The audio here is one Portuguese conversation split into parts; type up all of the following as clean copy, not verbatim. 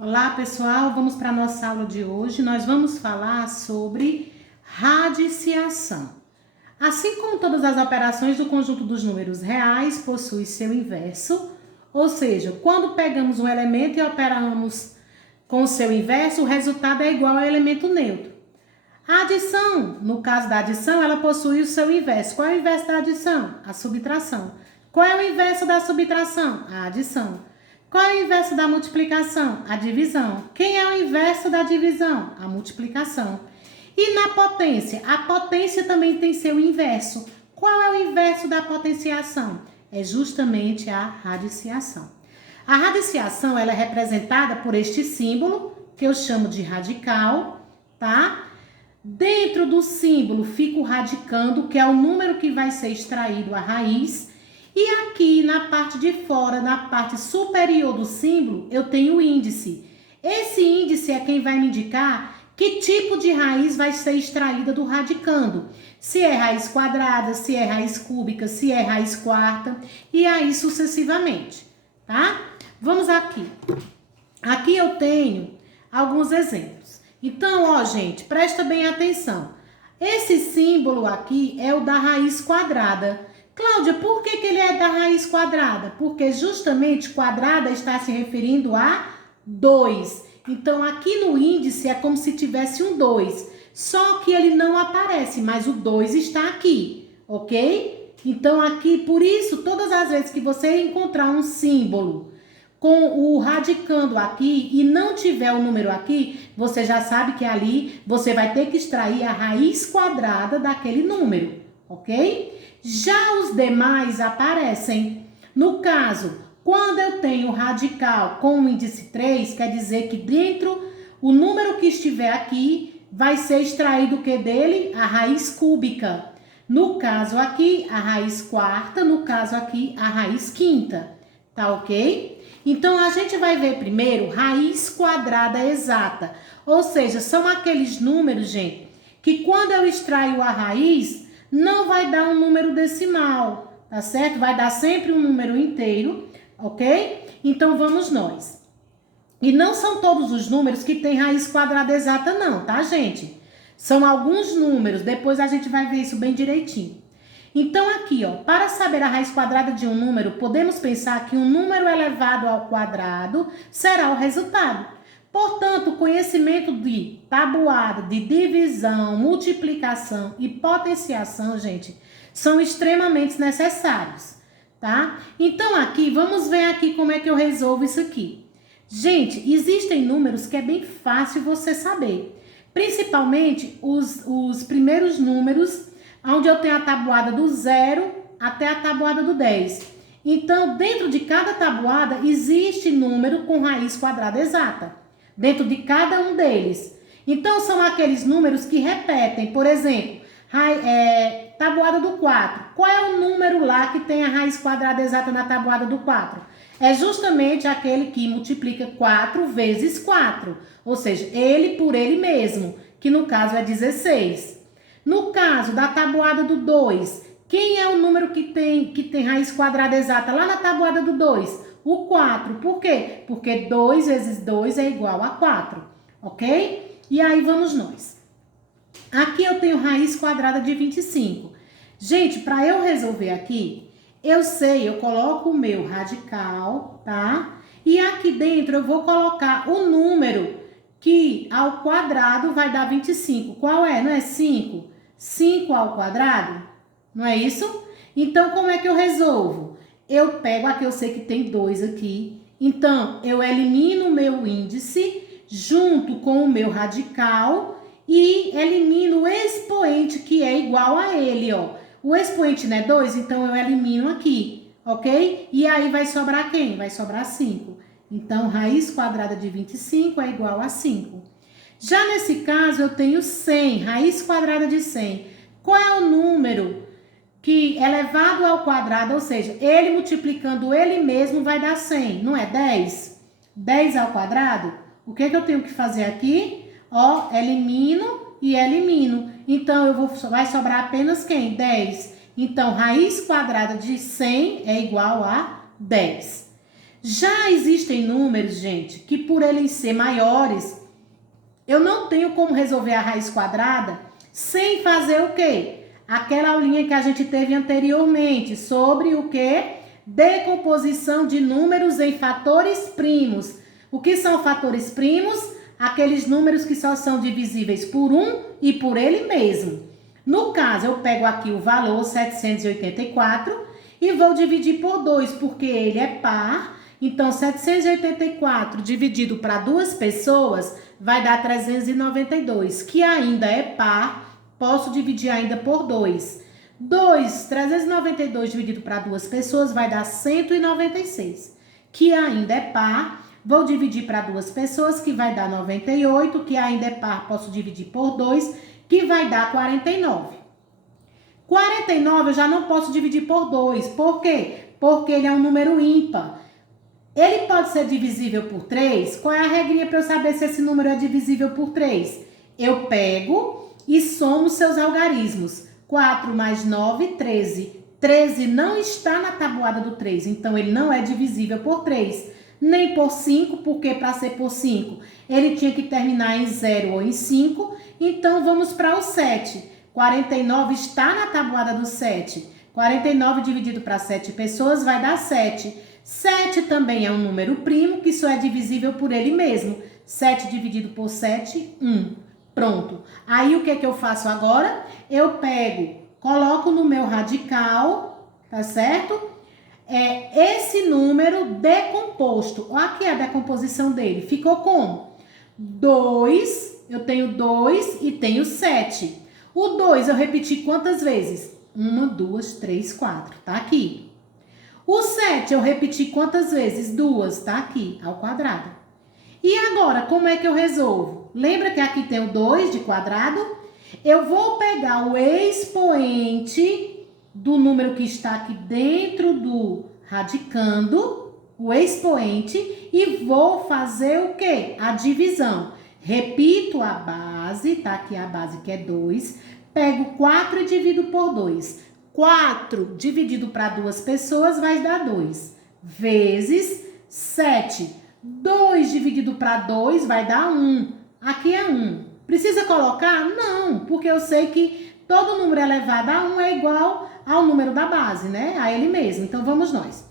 Olá pessoal, vamos para a nossa aula de hoje. Nós vamos falar sobre radiciação. Assim como todas as operações do conjunto dos números reais possui seu inverso, ou seja, quando pegamos um elemento e operamos com o seu inverso, o resultado é igual ao elemento neutro. A adição, no caso da adição, ela possui o seu inverso. Qual é o inverso da adição? A subtração. Qual é o inverso da subtração? A adição. Qual é o inverso da multiplicação? A divisão. Quem é o inverso da divisão? A multiplicação. E na potência? A potência também tem seu inverso. Qual é o inverso da potenciação? É justamente a radiciação. A radiciação ela é representada por este símbolo, que eu chamo de radical, tá? Dentro do símbolo fica o radicando, que é o número que vai ser extraído a raiz. E aqui na parte de fora, na parte superior do símbolo, eu tenho o índice. Esse índice é quem vai me indicar que tipo de raiz vai ser extraída do radicando. Se é raiz quadrada, se é raiz cúbica, se é raiz quarta e aí sucessivamente, tá? Vamos aqui. Aqui eu tenho alguns exemplos. Então, ó, gente, presta bem atenção. Esse símbolo aqui é o da raiz quadrada. Cláudia, por que ele é da raiz quadrada? Porque justamente quadrada está se referindo a 2. Então, aqui no índice é como se tivesse um 2. Só que ele não aparece, mas o 2 está aqui, ok? Então, aqui, por isso, todas as vezes que você encontrar um símbolo com o radicando aqui e não tiver o número aqui, você já sabe que ali você vai ter que extrair a raiz quadrada daquele número, ok? Já os demais aparecem. No caso, quando eu tenho radical com o índice 3, quer dizer que dentro, o número que estiver aqui vai ser extraído o que dele? A raiz cúbica. No caso aqui, a raiz quarta, no caso aqui, a raiz quinta. Tá ok? Então, a gente vai ver primeiro raiz quadrada exata. Ou seja, são aqueles números, gente, que quando eu extraio a raiz, não vai dar um número decimal, tá certo? Vai dar sempre um número inteiro, ok? Então, vamos nós. E não são todos os números que têm raiz quadrada exata não, tá, gente? São alguns números, depois a gente vai ver isso bem direitinho. Então, aqui, ó, para saber a raiz quadrada de um número, podemos pensar que um número elevado ao quadrado será o resultado. Portanto, o conhecimento de tabuada, de divisão, multiplicação e potenciação, gente, são extremamente necessários, tá? Então, aqui, vamos ver aqui como é que eu resolvo isso aqui. Gente, existem números que é bem fácil você saber. Principalmente os primeiros números, onde eu tenho a tabuada do 0 até a tabuada do 10. Então, dentro de cada tabuada, existe número com raiz quadrada exata. Dentro de cada um deles. Então, são aqueles números que repetem. Por exemplo, tabuada do 4. Qual é o número lá que tem a raiz quadrada exata na tabuada do 4? É justamente aquele que multiplica 4 vezes 4. Ou seja, ele por ele mesmo, que no caso é 16. No caso da tabuada do 2, quem é o número que tem raiz quadrada exata lá na tabuada do 2? O 4. Por quê? Porque 2 vezes 2 é igual a 4, ok? E aí vamos nós. Aqui eu tenho raiz quadrada de 25. Gente, para eu resolver aqui, eu sei, eu coloco o meu radical, tá? E aqui dentro eu vou colocar o número que ao quadrado vai dar 25. Qual é? Não é 5? 5 ao quadrado? Não é isso? Então, como é que eu resolvo? Eu pego aqui, eu sei que tem 2 aqui. Então, eu elimino o meu índice junto com o meu radical e elimino o expoente que é igual a ele, ó. O expoente não é 2, então eu elimino aqui, ok? E aí vai sobrar quem? Vai sobrar 5. Então, raiz quadrada de 25 é igual a 5. Já nesse caso, eu tenho 100, raiz quadrada de 100. Qual é o número que elevado ao quadrado, ou seja, ele multiplicando ele mesmo vai dar 100, não é 10? 10 ao quadrado? O que eu tenho que fazer aqui? Ó, elimino e elimino. Então, vai sobrar apenas quem? 10. Então, raiz quadrada de 100 é igual a 10. Já existem números, gente, que por eles ser maiores, eu não tenho como resolver a raiz quadrada sem fazer o quê? Aquela aulinha que a gente teve anteriormente sobre o quê? Decomposição de números em fatores primos. O que são fatores primos? Aqueles números que só são divisíveis por um e por ele mesmo. No caso, eu pego aqui o valor 784 e vou dividir por 2, porque ele é par. Então, 784 dividido para duas pessoas vai dar 392, que ainda é par, posso dividir ainda por 2. 392 dividido para duas pessoas vai dar 196, que ainda é par, vou dividir para duas pessoas, que vai dar 98, que ainda é par, posso dividir por 2, que vai dar 49. 49 eu já não posso dividir por 2, por quê? Porque ele é um número ímpar. Ele pode ser divisível por 3? Qual é a regrinha para eu saber se esse número é divisível por 3? Eu pego e somo seus algarismos. 4 mais 9, 13. 13 não está na tabuada do 3, então ele não é divisível por 3. Nem por 5, porque para ser por 5, ele tinha que terminar em 0 ou em 5. Então, vamos para o 7. 49 está na tabuada do 7. 49 dividido para 7 pessoas vai dar 7. 7 também é um número primo, que só é divisível por ele mesmo. 7 dividido por 7, 1. Pronto. Aí, o que é que eu faço agora? Eu pego, coloco no meu radical, tá certo? Esse número decomposto. Olha aqui a decomposição dele. Ficou como? 2, eu tenho 2 e tenho 7. O 2 eu repeti quantas vezes? 1, 2, 3, 4. Tá aqui. O 7 eu repeti quantas vezes? 2. Tá aqui, ao quadrado. E agora, como é que eu resolvo? Lembra que aqui tem o 2 de quadrado? Eu vou pegar o expoente do número que está aqui dentro do radicando, o expoente, e vou fazer o quê? A divisão. Repito a base, tá aqui a base que é 2, pego 4 e divido por 2. 4 dividido para duas pessoas vai dar 2, vezes 7. 2 dividido para 2 vai dar 1. Aqui é 1. Precisa colocar? Não, porque eu sei que todo número elevado a 1 é igual ao número da base, né? A ele mesmo. Então, vamos nós.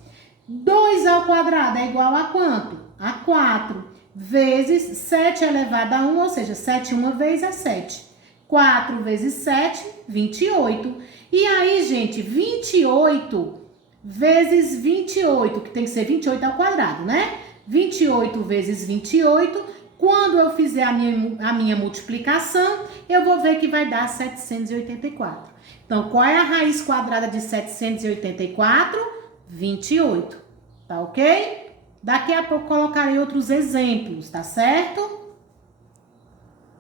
2 ao quadrado é igual a quanto? A 4. Vezes 7 elevado a 1, ou seja, 7 uma vez é 7. 4 vezes 7, 28. E aí, gente, 28 vezes 28, que tem que ser 28 ao quadrado, né? 28 vezes 28, quando eu fizer a minha multiplicação, eu vou ver que vai dar 784. Então, qual é a raiz quadrada de 784? 28, tá ok? Daqui a pouco colocarei outros exemplos, tá certo?